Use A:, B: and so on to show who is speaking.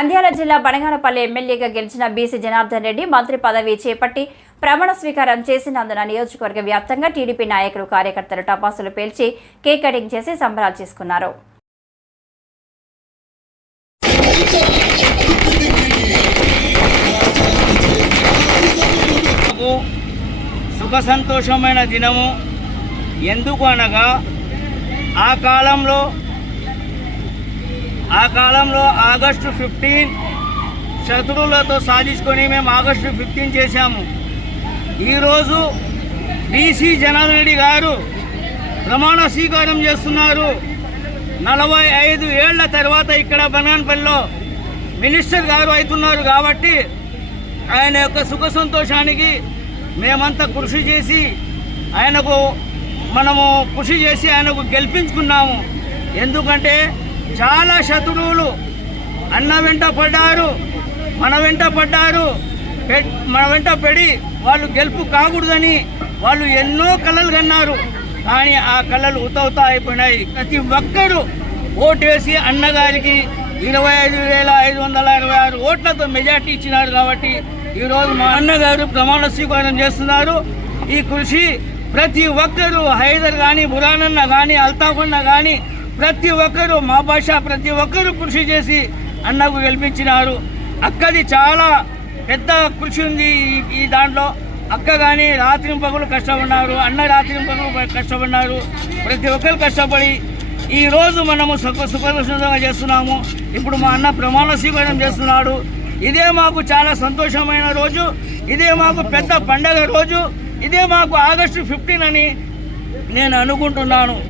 A: నంద్యాల జిల్లా బనగానపల్లి ఎమ్మెల్యేగా గెలిచిన బీసీ జనార్దన్ రెడ్డి మంత్రి పదవి చేపట్టి ప్రమాణ స్వీకారం చేసినందున నియోజకవర్గ వ్యాప్తంగా టీడీపీ నాయకులు కార్యకర్తలు టపాసులు పేల్చి కేక్ కటింగ్ చేసి సంబరాలు చేసుకున్నారు.
B: సుఖ సంతోషమైన దినము. ఎందుకు అనగా ఆ కాలంలో ఆ కాలంలో ఆగస్టు ఫిఫ్టీన్ శత్రువులతో సాధించుకొని మేము ఆగస్టు ఫిఫ్టీన్ చేశాము. ఈరోజు బీసీ జనార్దన్ రెడ్డి గారు ప్రమాణ స్వీకారం చేస్తున్నారు. నలభై ఐదు ఏళ్ళ తర్వాత ఇక్కడ బనాన్పల్లిలో మినిస్టర్ గారు అవుతున్నారు కాబట్టి ఆయన యొక్క సుఖ సంతోషానికి మేమంతా కృషి చేసి ఆయనకు మనము కృషి చేసి ఆయనకు గెలిపించుకున్నాము. ఎందుకంటే చాలా శత్రువులు. అన్న వెంట పడ్డారు మన వెంట పడ్డారు. మన వెంట పడి వాళ్ళు గెలుపు కాకూడదని వాళ్ళు ఎన్నో కళలు కన్నారు. కానీ ఆ కళలు ఉతవుతా అయిపోయినాయి ప్రతి ఒక్కరూ ఓటేసి అన్నగారికి ఇరవై ఐదు వేల ఐదు వందల ఇరవై ఆరు ఓట్లతో మెజార్టీ ఇచ్చినారు కాబట్టి ఈరోజు మా అన్నగారు ప్రమాణ స్వీకారం చేస్తున్నారు. ఈ కృషి ప్రతి ఒక్కరూ హైదర్ కానీ బురానన్న కానీ అల్తాఫన్న కానీ ప్రతి ఒక్కరూ మా భాష ప్రతి ఒక్కరూ కృషి చేసి అన్నకు గెలిపించినారు. అక్కది చాలా పెద్ద కృషి ఉంది ఈ- దాంట్లో. అక్క కానీ రాత్రి పగలు కష్టపడినారు అన్న రాత్రి పగులు కష్టపడినారు. ప్రతి ఒక్కరు కష్టపడి ఈ రోజు మనము సుఖ సుఖంగా చేస్తున్నాము. ఇప్పుడు మా అన్న ప్రమాణ స్వీకారం చేస్తున్నాడు. ఇదే మాకు చాలా సంతోషమైన రోజు. ఇదే మాకు పెద్ద పండగ రోజు. ఇదే మాకు ఆగస్టు ఫిఫ్టీన్ అని నేను అనుకుంటున్నాను.